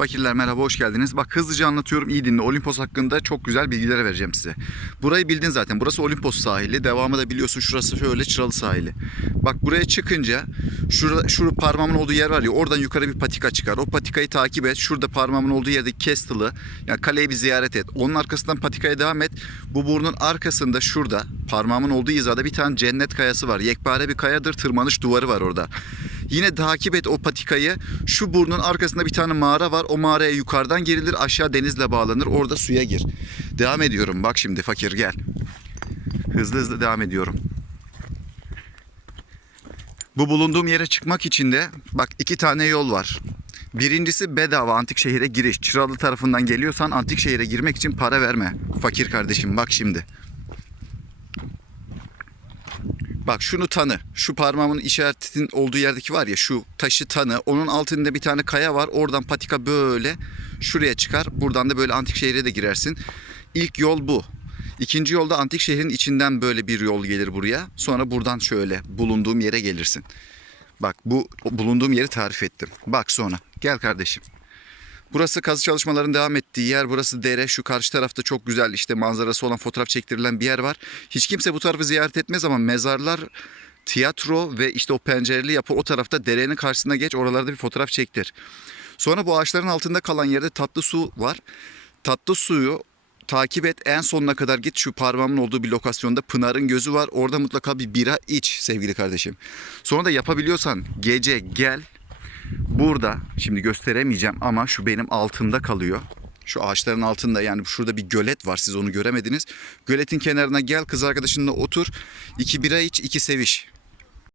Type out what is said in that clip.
Fakirler merhaba hoş geldiniz. Bak hızlıca anlatıyorum iyi dinle. Olimpos hakkında çok güzel bilgiler vereceğim size. Burayı bildin zaten. Burası Olimpos sahili. Devamı da biliyorsun şurası şöyle Çıralı sahili. Bak buraya çıkınca şurada şu parmağımın olduğu yer var ya oradan yukarı bir patika çıkar. O patikayı takip et. Şurada parmağımın olduğu yerdeki Castle'ı yani kaleyi bir ziyaret et. Onun arkasından patikaya devam et. Bu burnun arkasında şurada parmağımın olduğu hizada bir tane cennet kayası var. Yekpare bir kayadır. Tırmanış duvarı var orada. Yine takip et o patikayı. Şu burnun arkasında bir tane mağara var. O mağaraya yukarıdan girilir. Aşağı denizle bağlanır. Orada suya gir. Devam ediyorum. Bak şimdi fakir gel. Hızlı hızlı devam ediyorum. Bu bulunduğum yere çıkmak için de bak iki tane yol var. Birincisi bedava antik şehire giriş. Çıralı tarafından geliyorsan antik şehire girmek için para verme. Fakir kardeşim bak şimdi. Bak şunu tanı. Şu parmağımın işaretinin olduğu yerdeki var ya şu taşı tanı. Onun altında bir tane kaya var. Oradan patika böyle şuraya çıkar. Buradan da böyle antik şehre de girersin. İlk yol bu. İkinci yolda antik şehrin içinden böyle bir yol gelir buraya. Sonra buradan şöyle bulunduğum yere gelirsin. Bak bu bulunduğum yeri tarif ettim. Bak sonra. Gel kardeşim. Burası kazı çalışmalarının devam ettiği yer. Burası dere. Şu karşı tarafta çok güzel işte manzarası olan fotoğraf çektirilen bir yer var. Hiç kimse bu tarafı ziyaret etmez ama mezarlar, tiyatro ve işte o pencereli yapı o tarafta derenin karşısına geç. Oralarda bir fotoğraf çektir. Sonra bu ağaçların altında kalan yerde tatlı su var. Tatlı suyu takip et en sonuna kadar git şu parmağımın olduğu bir lokasyonda Pınar'ın gözü var. Orada mutlaka bir bira iç sevgili kardeşim. Sonra da yapabiliyorsan gece gel Burada şimdi gösteremeyeceğim ama şu benim altında kalıyor. Şu ağaçların altında yani şurada bir gölet var siz onu göremediniz. Göletin kenarına gel kız arkadaşınla otur. iki bira iç iki seviş.